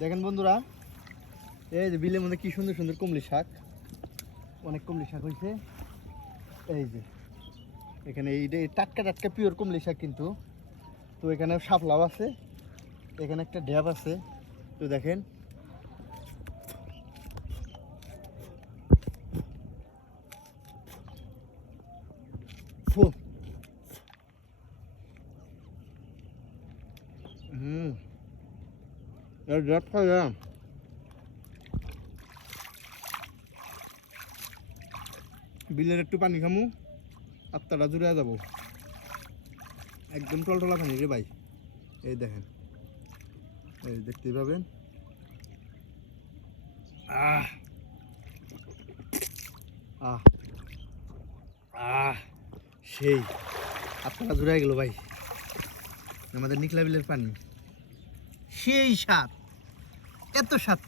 দেখেন বন্ধুরা, এই যে বিলের মধ্যে কি সুন্দর সুন্দর কমলি শাক, অনেক কমলি শাক হয়েছে। এই যে এখানে এই টাটকা টাটকা পিওর কমলি শাক কিন্তু। তো এখানে শাপলাও আছে, এখানে একটা ড্যাব আছে। তো দেখেন ড্যাব খাওয়া বিলের একটু পানি খামু, আত্মাটা জুড়ে যাবো। একদম টলটলা পানি রে ভাই। এই দেখেন, এই দেখতেই পাবেন। আহ আহ আহ সেই আত্মাটা জুড়ে গেল ভাই। আমাদের নিকলা বিলের পানি সেই স্বাদ, এত স্বাদ।